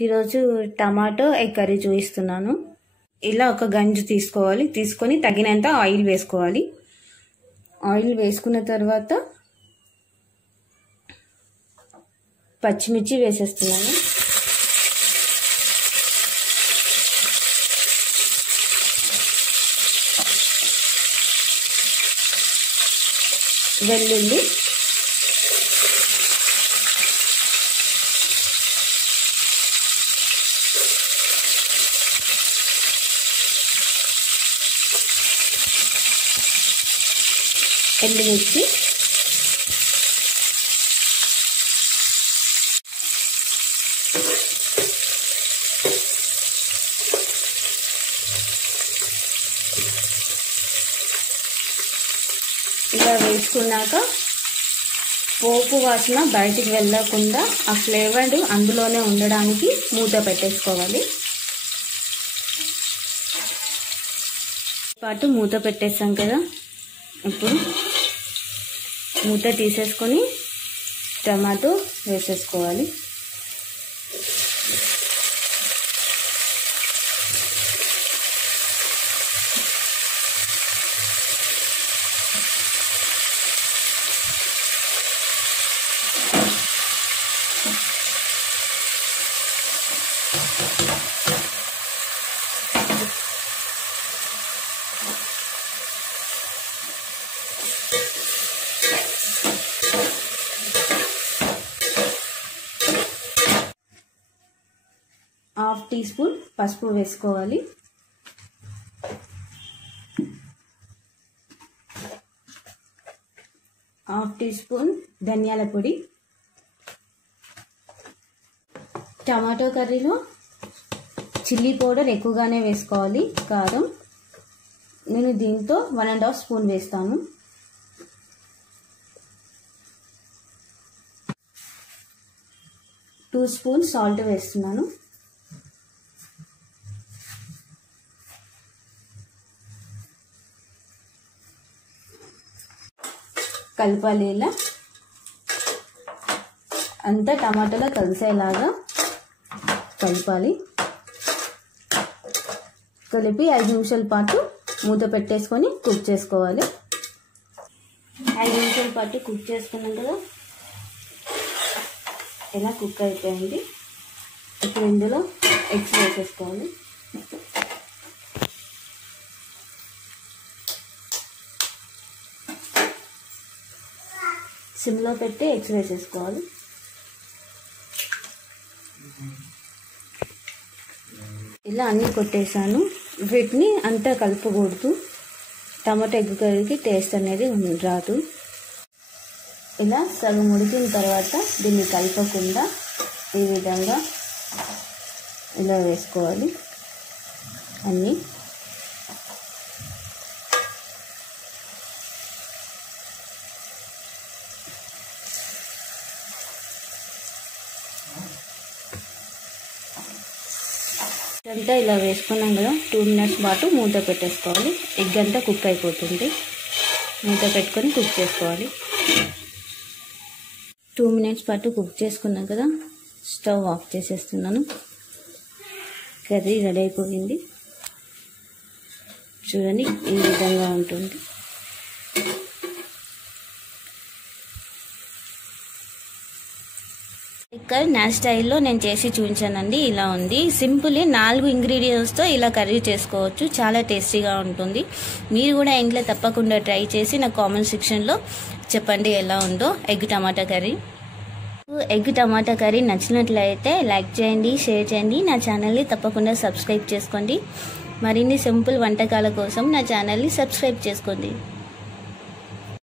ఈరోజు tomato egg curry చూపిస్తున్నాను. ఇలా ఒక గంజు తీసుకోవాలి. తీసుకొని తగినంత ఆయిల్ వేసుకోవాలి. ఆయిల్ వేసుకున్న తర్వాత పచ్చిమిర్చి వేసేస్తున్నాను. వెల్లుల్లి, ఎండుమిర్చి, ఇలా వేసుకున్నాక పోపు వాసన బయటికి వెళ్ళకుండా ఆ ఫ్లేవర్ అందులోనే ఉండడానికి మూత పెట్టేసుకోవాలి. పాటు మూత పెట్టేసాం కదా, ఇప్పుడు మూత తీసేసుకొని టమాటో వేసేసుకోవాలి. హాఫ్ టీ స్పూన్ పసుపు వేసుకోవాలి. హాఫ్ టీ స్పూన్ ధనియాల పొడి. టమాటో కర్రీలో చిల్లీ పౌడర్ ఎక్కువగానే వేసుకోవాలి. కారం నేను దీంతో 1.5 స్పూన్ వేస్తాను. టూ స్పూన్ సాల్ట్ వేస్తున్నాను. కలపాలి. ఇలా అంతా టమాటాలో కలిసేలాగా కలపాలి. కలిపి 5 నిమిషాల పాటు మూత పెట్టేసుకొని కుక్ చేసుకోవాలి. 5 నిమిషాల పాటు కుక్ చేసుకున్నాం కదా, ఇలా కుక్ అయిపోయింది. ఇప్పుడు ఇందులో ఎగ్స్ వేసేసుకోవాలి. సిమ్లో పెట్టి ఎగ్స్ వేసేసుకోవాలి. ఇలా అన్నీ కొట్టేసాను. వీటిని అంతా కలుపుకూడదు, టమాటో ఎగ్ కర్రీకి టేస్ట్ అనేది రాదు. ఇలా సగం ఉడికిన తర్వాత దీన్ని కలపకుండా ఈ విధంగా ఇలా వేసుకోవాలి అన్నీ. అంతా ఇలా వేసుకున్నాం కదా, 2 మినిట్స్ పాటు మూత పెట్టేసుకోవాలి. ఎగ్ అంతా కుక్ అయిపోతుంది. మూత పెట్టుకొని కుక్ చేసుకోవాలి. 2 మినిట్స్ పాటు కుక్ చేసుకున్నాం కదా, స్టవ్ ఆఫ్ చేసేస్తున్నాను. కర్రీ రెడీ అయిపోయింది. చూడండి, ఈ విధంగా ఉంటుంది. ఇక్కడ నా స్టైల్లో నేను చేసి చూపించానండి. ఇలా ఉంది, సింపుల్. 4 ఇంగ్రీడియంట్స్తో ఇలా కర్రీ చేసుకోవచ్చు. చాలా టేస్టీగా ఉంటుంది. మీరు కూడా ఇంట్లో తప్పకుండా ట్రై చేసి నా కామెంట్ సెక్షన్లో చెప్పండి ఎలా ఉందో ఎగ్ టమాటా కర్రీ. ఎగ్ టమాటా కర్రీ నచ్చినట్లయితే లైక్ చేయండి, షేర్ చేయండి. నా ఛానల్ని తప్పకుండా సబ్స్క్రైబ్ చేసుకోండి. మరిన్ని సింపుల్ వంటకాల కోసం నా ఛానల్ని సబ్స్క్రైబ్ చేసుకోండి.